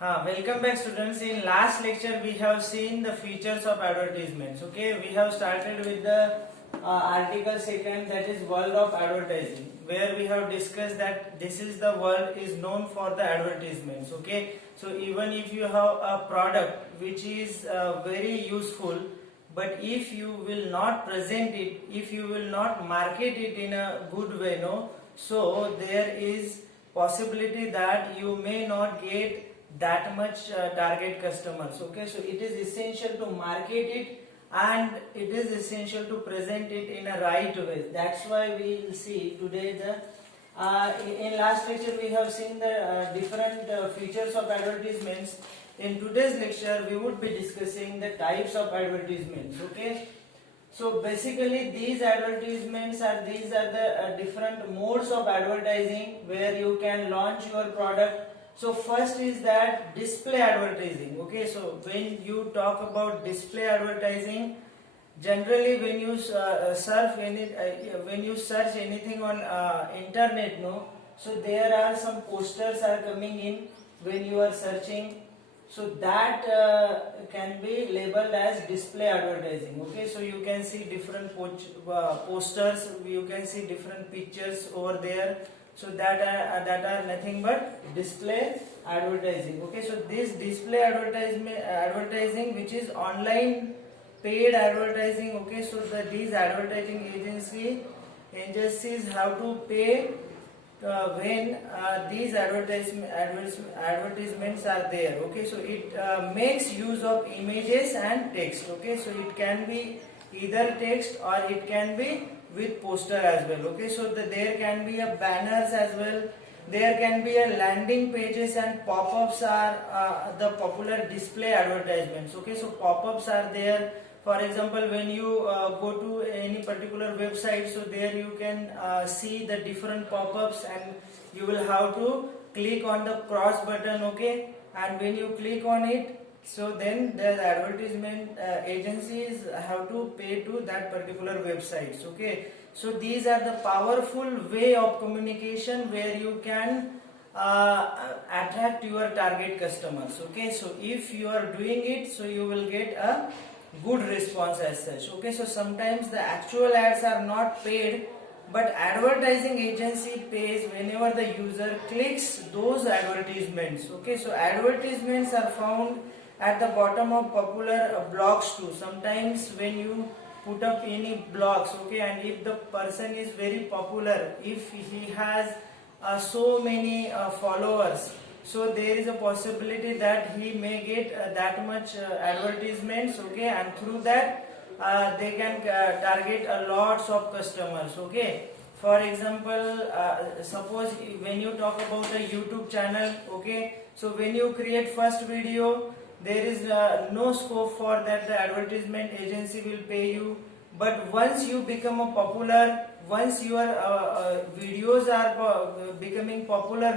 Welcome back students. In last lecture we have seen the features of advertisements. Okay, we have started with the article second, that is world of advertising, where we have discussed that this is the world is known for the advertisements. Okay, so even if you have a product which is very useful, but if you will not present it, if you will not market it in a good way, so there is possibility that you may not get that much target customers. Okay, so it is essential to market it and it is essential to present it in a right way. That's why we will see today the in last lecture we have seen the different features of advertisements. In today's lecture we would be discussing the types of advertisements. Okay, so basically these advertisements are the different modes of advertising where you can launch your product. So first is that display advertising. Okay, so when you talk about display advertising, generally when you when you search anything on internet, so there are some posters are coming in when you are searching. So that can be labeled as display advertising. Okay, so you can see different posters, you can see different pictures over there. So that are nothing but display advertising. Okay, so this display advertising which is online paid advertising. Okay, so these advertising agencies have to pay when these advertisements are there. Okay, so it makes use of images and text. Okay, so it can be either text or it can be with poster as well. Okay, so there can be a banners as well, there can be a landing pages, and pop-ups are the popular display advertisements. Okay, so pop-ups are there. For example, when you go to any particular website, so there you can see the different pop-ups and you will have to click on the cross button. Okay, and when you click on it, so then the advertisement agencies have to pay to that particular websites. Okay, so these are the powerful way of communication where you can attract your target customers. Okay, so if you are doing it, so you will get a good response as such. Okay, so sometimes the actual ads are not paid, but advertising agency pays whenever the user clicks those advertisements. Okay, so advertisements are found at the bottom of popular blogs too. Sometimes when you put up any blogs, okay, and if the person is very popular, if he has so many followers, so there is a possibility that he may get that much advertisements. Okay, and through that they can target a lots of customers. Okay, for example, suppose when you talk about a YouTube channel, okay, so when you create first video, there is no scope for that the advertisement agency will pay you. But once you become a popular, once your videos are becoming popular,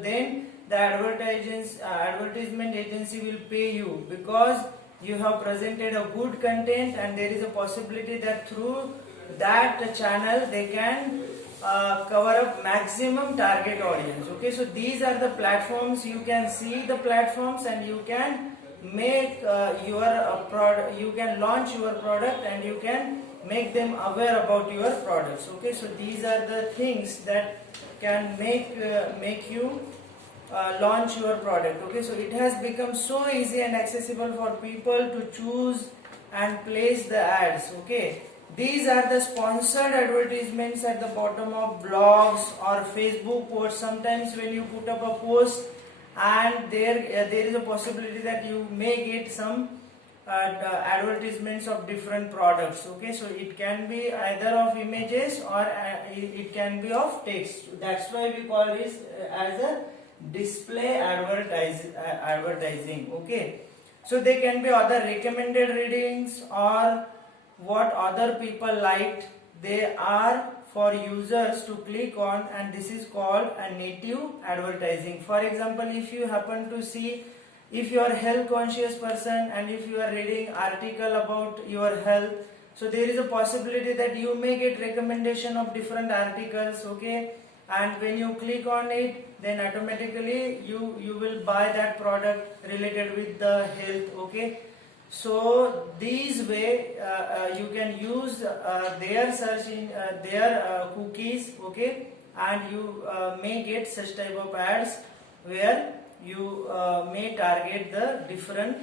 then the advertisement agency will pay you because you have presented a good content, and there is a possibility that through that channel they can cover up maximum target audience. Okay, so these are the platforms. You can see the platforms and you can make your product, you can launch your product and you can make them aware about your products. Okay, so these are the things that can make you launch your product. Okay, so it has become so easy and accessible for people to choose and place the ads. Okay, these are the sponsored advertisements at the bottom of blogs or Facebook posts. Sometimes when you put up a post and there is a possibility that you may get some advertisements of different products. Okay, so it can be either of images or it can be of text. That's why we call this as a display advertising. Okay, so they can be other recommended readings or what other people liked. They are for users to click on, and this is called a native advertising. For example, if you happen to see, if you are a health conscious person and if you are reading article about your health, so there is a possibility that you may get recommendation of different articles. Okay, and when you click on it, then automatically you will buy that product related with the health. Okay, so these way you can use their search in their cookies. Okay, and you may get such type of ads where you may target the different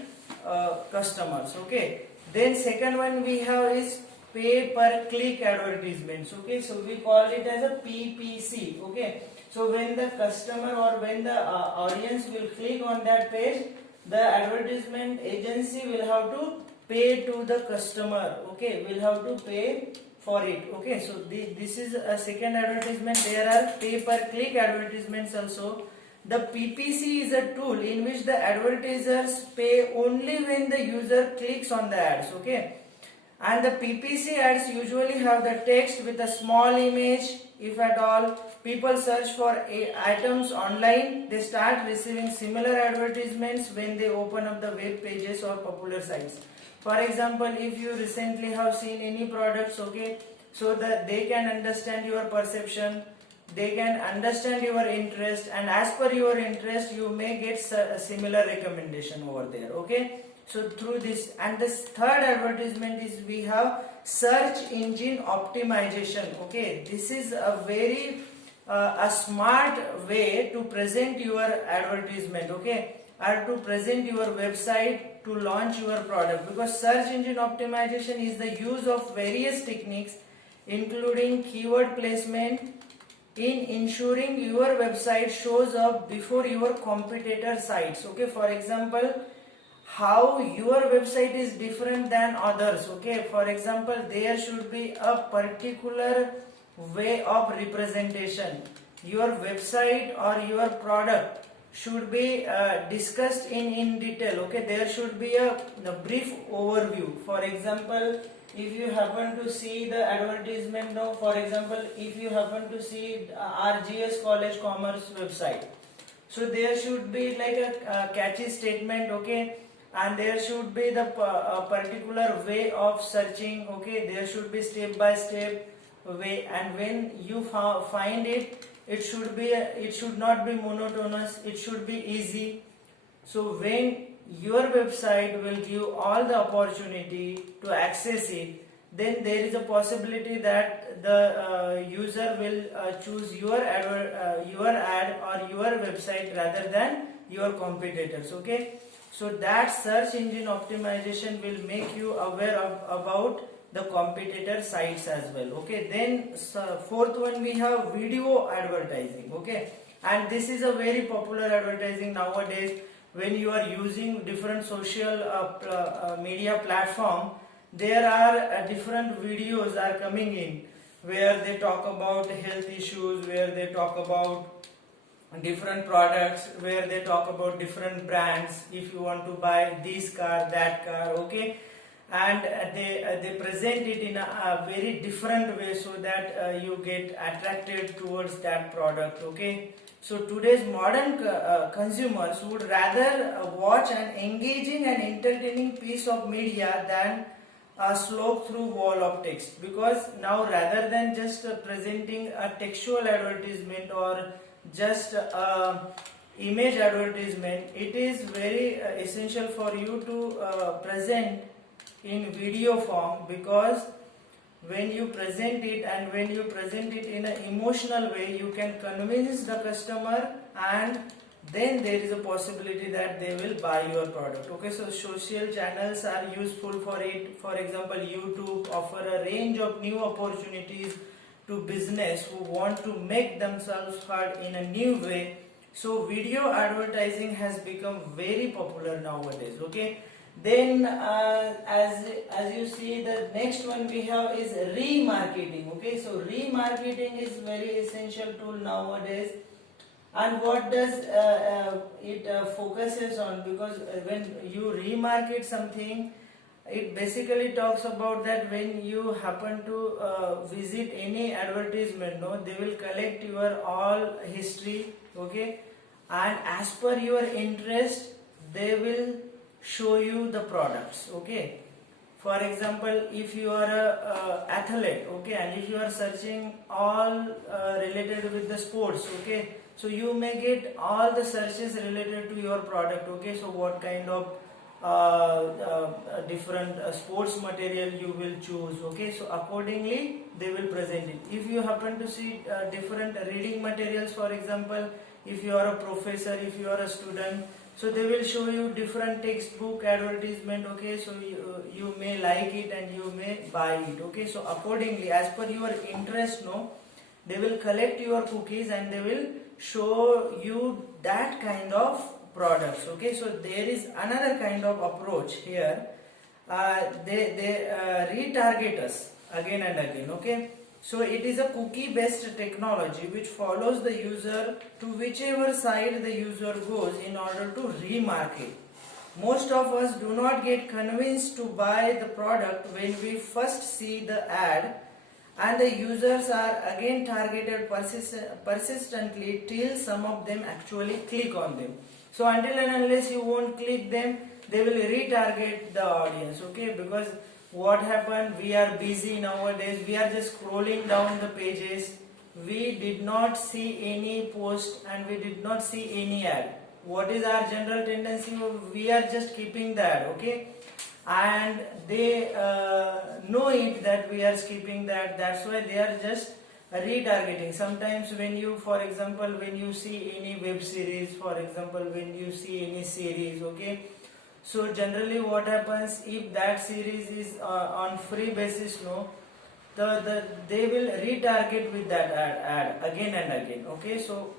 customers. Okay, then second one we have is pay per click advertisements. Okay, so we call it as a PPC. Okay, so when the customer or when the audience will click on that page, the advertisement agency will have to pay to the customer. Okay, will have to pay for it. Okay, so this is a second advertisement. There are pay per click advertisements also. The PPC is a tool in which the advertisers pay only when the user clicks on the ads. Okay, and the PPC ads usually have the text with a small image. If at all people search for items online, they start receiving similar advertisements when they open up the web pages or popular sites. For example, if you recently have seen any products, okay, so that they can understand your perception, they can understand your interest, and as per your interest you may get a similar recommendation over there. Okay, so through this. And this third advertisement is we have search engine optimization. Okay, this is a very a smart way to present your advertisement. Okay, or to present your website to launch your product, because search engine optimization is the use of various techniques including keyword placement in ensuring your website shows up before your competitor sites. Okay, for example, how your website is different than others. Okay, for example, there should be a particular way of representation. Your website or your product should be discussed in detail. Okay, there should be a brief overview. For example, if you happen to see the advertisement now, for example, if you happen to see RGS College Commerce website, so there should be like a catchy statement. Okay, and there should be the particular way of searching. Okay, there should be step by step way, and when you find it, it should not be monotonous, it should be easy. So when your website will give all the opportunity to access it, then there is a possibility that the user will choose your ad or your website rather than your competitors. Okay, so that search engine optimization will make you aware about the competitor sites as well. Okay, then fourth one we have video advertising. Okay, and this is a very popular advertising nowadays. When you are using different social media platform, there are different videos are coming in where they talk about health issues, where they talk about different products, where they talk about different brands, if you want to buy this car, that car. Okay, and they present it in a very different way so that you get attracted towards that product. Okay, so today's modern consumers would rather watch an engaging and entertaining piece of media than a slope through wall of text, because now rather than just presenting a textual advertisement or just image advertisement, it is very essential for you to present in video form, because when you present it and when you present it in an emotional way, you can convince the customer, and then there is a possibility that they will buy your product. Okay, so social channels are useful for it. For example, YouTube offer a range of new opportunities to business who want to make themselves heard in a new way. So video advertising has become very popular nowadays. Okay, then as you see, the next one we have is remarketing. Okay, so remarketing is very essential tool nowadays. And what does it focuses on? Because when you remarket something, it basically talks about that when you happen to visit any advertisement, no, they will collect your all history. Okay, and as per your interest, they will show you the products. Okay, for example, if you are a athlete, okay, and if you are searching all related with the sports, okay, so you may get all the searches related to your product. Okay, so what kind of different sports material you will choose. Okay, so accordingly they will present it. If you happen to see different reading materials, for example, if you are a professor, if you are a student, so they will show you different textbook advertisement. Okay, so you may like it and you may buy it. Okay, so accordingly as per your interest, no, they will collect your cookies and they will show you that kind of products. Okay, so there is another kind of approach here. They retarget us again and again. Okay, so it is a cookie based technology which follows the user to whichever side the user goes in order to remarket. Most of us do not get convinced to buy the product when we first see the ad, and the users are again targeted persistently till some of them actually click on them. So until and unless you won't click them, they will retarget the audience. Okay, because what happened, we are busy nowadays, we are just scrolling down the pages, we did not see any post and we did not see any ad. What is our general tendency? We are just keeping the ad. Okay, and they know it that we are skipping that, that's why they are just retargeting. Sometimes when you, for example, when you see any web series, for example, when you see any series, okay, so generally what happens, if that series is on free basis, no, they will retarget with that ad again and again. Okay, so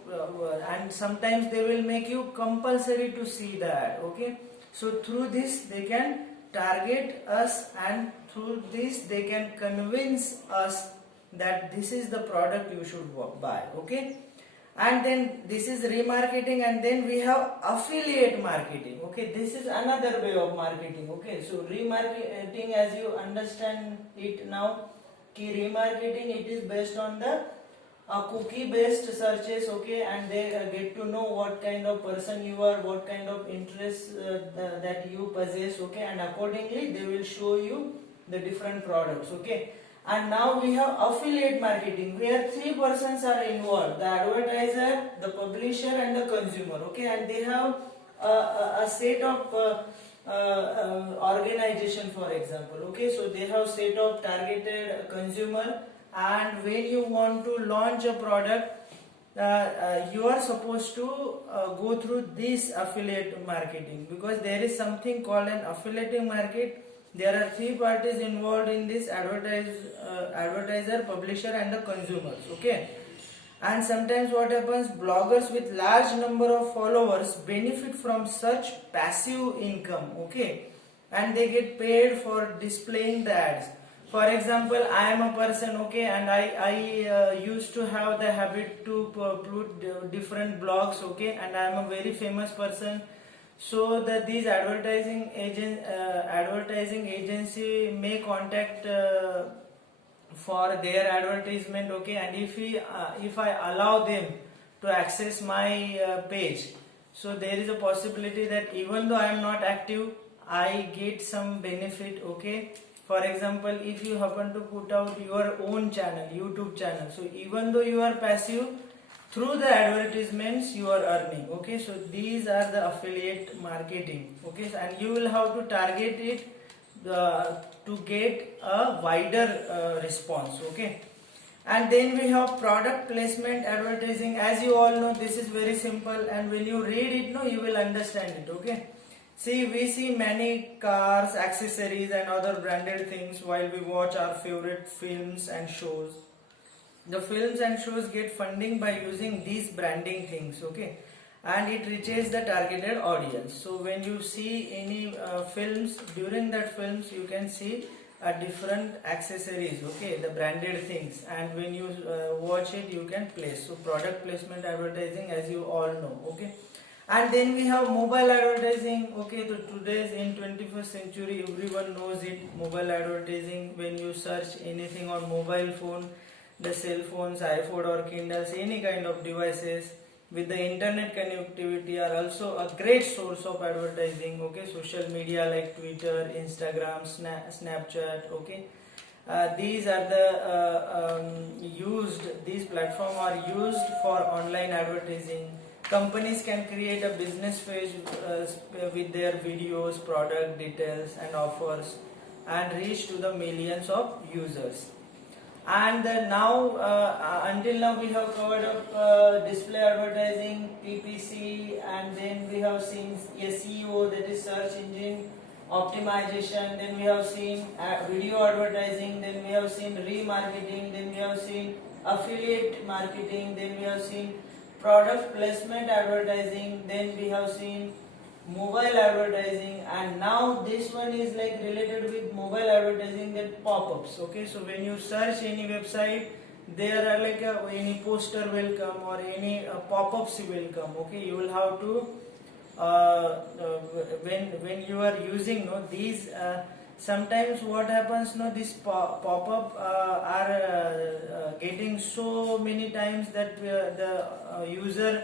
and sometimes they will make you compulsory to see the ad. Okay, so through this they can target us, and through this they can convince us that this is the product you should buy. Okay, and then this is remarketing, and then we have affiliate marketing. Okay, this is another way of marketing. Okay, so remarketing, as you understand it now, key remarketing, it is based on the cookie based searches. Okay, and they get to know what kind of person you are, what kind of interests that you possess. Okay, and accordingly they will show you the different products. Okay, and now we have affiliate marketing, where three persons are involved: the advertiser, the publisher and the consumer. Okay, and they have a set of organization, for example. Okay, so they have set of targeted consumer, and when you want to launch a product, you are supposed to go through this affiliate marketing, because there is something called an affiliate market. There are three parties involved in this: advertiser, publisher and the consumers. Okay, and sometimes what happens, bloggers with large number of followers benefit from such passive income. Okay, and they get paid for displaying the ads. For example, I am a person, okay, and I used to have the habit to put different blogs. Okay, and I am a very famous person. So that these advertising agency may contact for their advertisement. Okay, and if I allow them to access my page, so there is a possibility that even though I am not active, I get some benefit. Okay, for example, if you happen to put out your own channel, YouTube channel, so even though you are passive, through the advertisements you are earning. Okay, so these are the affiliate marketing. Okay, and you will have to target it to get a wider response. Okay, and then we have product placement advertising. As you all know, this is very simple, and when you read it, no, you will understand it. Okay, see, we see many cars, accessories and other branded things while we watch our favorite films and shows. The films and shows get funding by using these branding things. Okay, and it reaches the targeted audience. So when you see any films, during that films you can see different accessories. Okay, the branded things, and when you watch it, you can place. So product placement advertising, as you all know. Okay, and then we have mobile advertising. Okay, so today's in 21st century, everyone knows it. Mobile advertising, when you search anything on mobile phone, the cell phones, iPhone or Kindles, any kind of devices with the internet connectivity are also a great source of advertising. Okay, social media like Twitter, Instagram, Snapchat. Okay, these are the these platforms are used for online advertising. Companies can create a business page with their videos, product details and offers, and reach to the millions of users. And now until now we have covered up display advertising, PPC, and then we have seen SEO, that is search engine optimization, then we have seen video advertising, then we have seen remarketing, then we have seen affiliate marketing, then we have seen product placement advertising, then we have seen mobile advertising, and now this one is like related with mobile advertising, that pop-ups. Okay, so when you search any website, there are like any poster will come or any pop-ups will come. Okay, you will have to when you are using these sometimes what happens, this pop-up are getting so many times that the user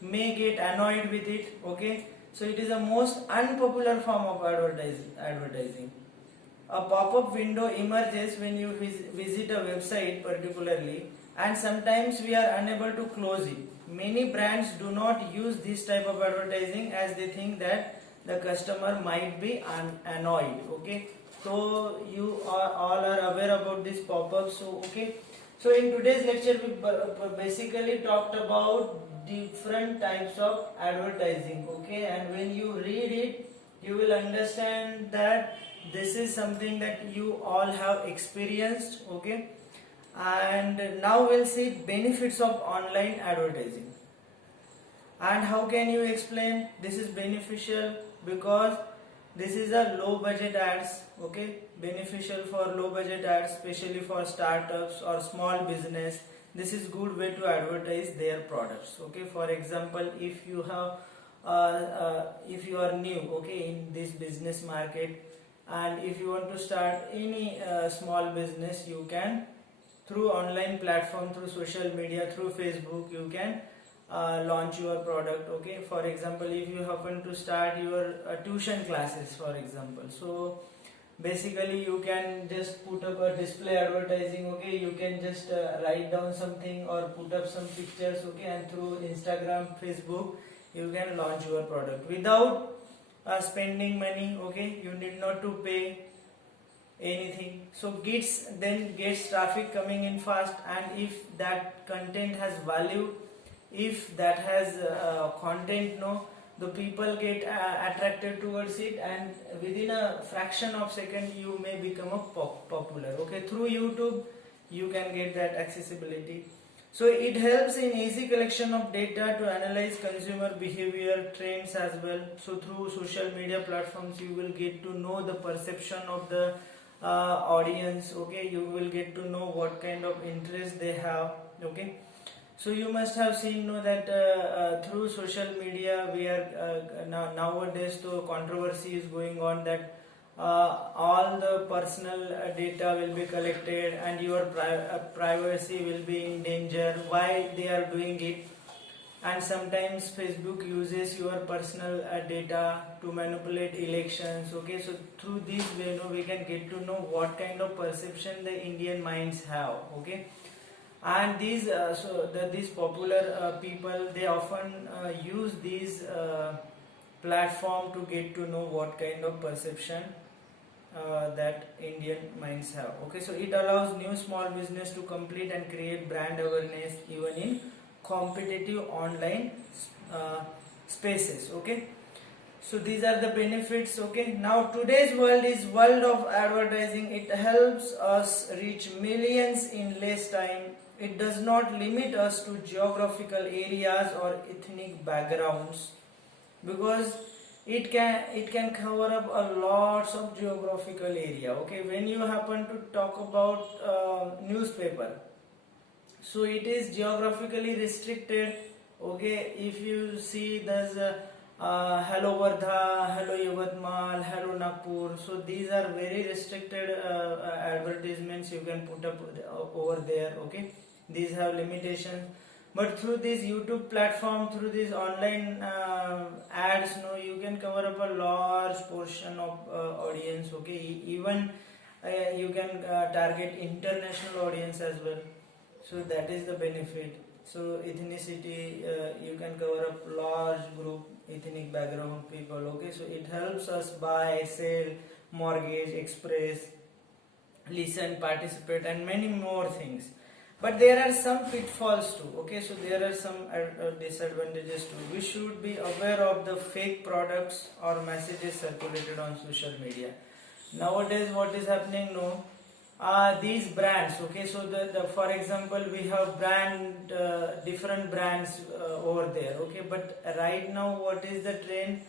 may get annoyed with it. Okay, so it is the most unpopular form of advertising. A pop-up window emerges when you visit a website particularly, and sometimes we are unable to close it. Many brands do not use this type of advertising as they think that the customer might be annoyed. Okay, so you all are aware about this pop-ups. So okay, so in today's lecture we basically talked about different types of advertising. Okay, and when you read it, you will understand that this is something that you all have experienced. Okay, and now we'll see benefits of online advertising. And how can you explain this is beneficial? Because this is a low budget ads. Okay, beneficial for low budget ads, especially for startups or small business. This is good way to advertise their products. Okay, for example, if you have if you are new, okay, in this business market, and if you want to start any small business, you can, through online platform, through social media, through Facebook, you can launch your product. Okay, for example, if you happen to start your tuition classes, for example, so basically you can just put up a display advertising. Okay, you can just write down something or put up some pictures. Okay, and through Instagram, Facebook, you can launch your product without spending money. Okay, you need not to pay anything. So gets traffic coming in fast, and if that content has value, if that has content, the people get attracted towards it, and within a fraction of second you may become a popular. Okay, through YouTube you can get that accessibility. So it helps in easy collection of data to analyze consumer behavior trends as well. So through social media platforms you will get to know the perception of the audience. Okay, you will get to know what kind of interest they have. Okay, so you must have seen that through social media we are nowadays the controversy is going on that all the personal data will be collected and your privacy will be in danger. Why they are doing it? And sometimes Facebook uses your personal data to manipulate elections. Okay, so through this way we can get to know what kind of perception the Indian minds have. Okay, and these these popular people, they often use these platform to get to know what kind of perception that Indian minds have. Okay, so it allows new small business to complete and create brand awareness even in competitive online spaces. Okay, so these are the benefits. Okay, now today's world is world of advertising. It helps us reach millions in less time. It does not limit us to geographical areas or ethnic backgrounds, because it can cover up a lots of geographical area. Okay, when you happen to talk about newspaper, so it is geographically restricted. Okay, if you see there's hello Wardha, hello Yavatmal, hello Nagpur, so these are very restricted advertisements you can put up over there. Okay, these have limitations. But through this YouTube platform, through this online ads, you can cover up a large portion of audience. Okay, even you can target international audience as well. So that is the benefit. So ethnicity, you can cover up large group ethnic background people. Okay, so it helps us buy, sell, mortgage, express, listen, participate, and many more things. But there are some pitfalls too. Okay, so there are some disadvantages too. We should be aware of the fake products or messages circulated on social media. Nowadays, what is happening? No, these brands. Okay, so the for example, we have different brands over there. Okay, but right now, what is the trend?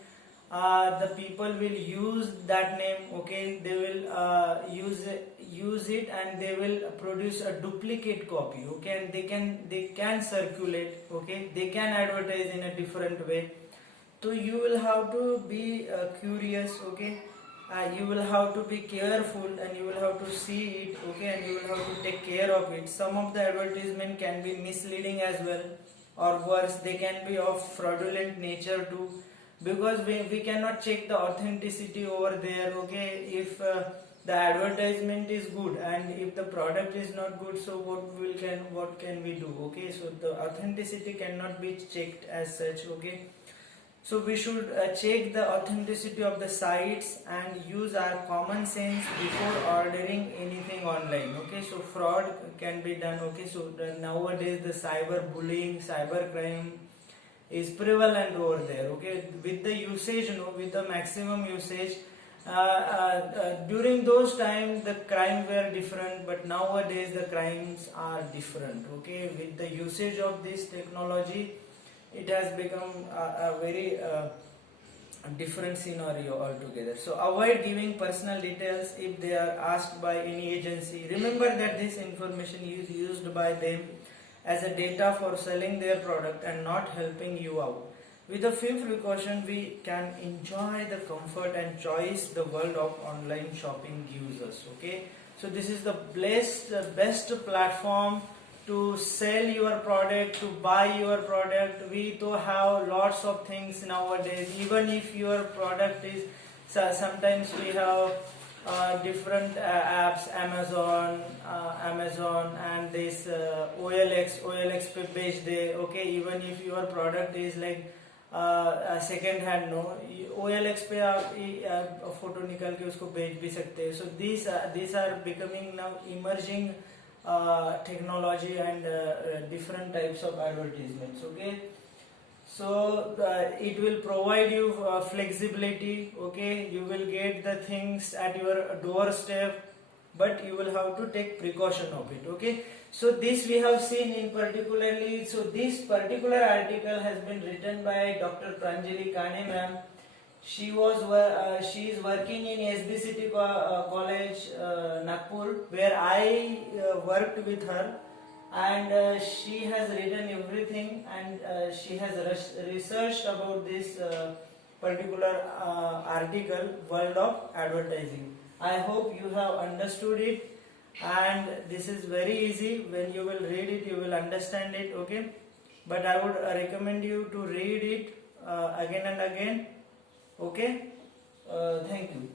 The people will use that name. Okay, they will use it, and they will produce a duplicate copy. Okay, and they can circulate. Okay, they can advertise in a different way. So you will have to be curious. Okay, you will have to be careful, and you will have to see it. Okay, and you will have to take care of it. Some of the advertisement can be misleading as well, or worse, they can be of fraudulent nature too, because we cannot check the authenticity over there. Okay, if the advertisement is good and if the product is not good, so what can we do? Okay, so the authenticity cannot be checked as such. Okay, so we should check the authenticity of the sites and use our common sense before ordering anything online. Okay, so fraud can be done. Okay, so nowadays the cyber bullying, cyber crime is prevalent over there. Okay, with the usage, with the maximum usage, during those times the crime were different, but nowadays the crimes are different. Okay, with the usage of this technology, it has become a very different scenario altogether. So avoid giving personal details if they are asked by any agency. Remember that this information is used by them as a data for selling their product and not helping you out. With a few precautions, we can enjoy the comfort and choice the world of online shopping gives us. Okay, so this is the best platform to sell your product, to buy your product. We do have lots of things nowadays. Even if your product is, sometimes we have different apps, Amazon and this OLX पे बेच दे. Okay, even if your product is like second hand, no, OLX पे आप photo निकाल के उसको बेच भी सकते हैं. So these are becoming now emerging technology and different types of advertisements. Okay, so it will provide you flexibility. Okay, you will get the things at your doorstep, but you will have to take precaution of it. Okay, so this we have seen in particularly. So this particular article has been written by Dr. Pranjali Kane ma'am. She is working in SB City College, Nagpur, where I worked with her, and she has written everything, and she has researched about this particular article, World of Advertising. I hope you have understood it, and this is very easy. When you will read it, you will understand it. Okay, but I would recommend you to read it again and again. Okay, thank you.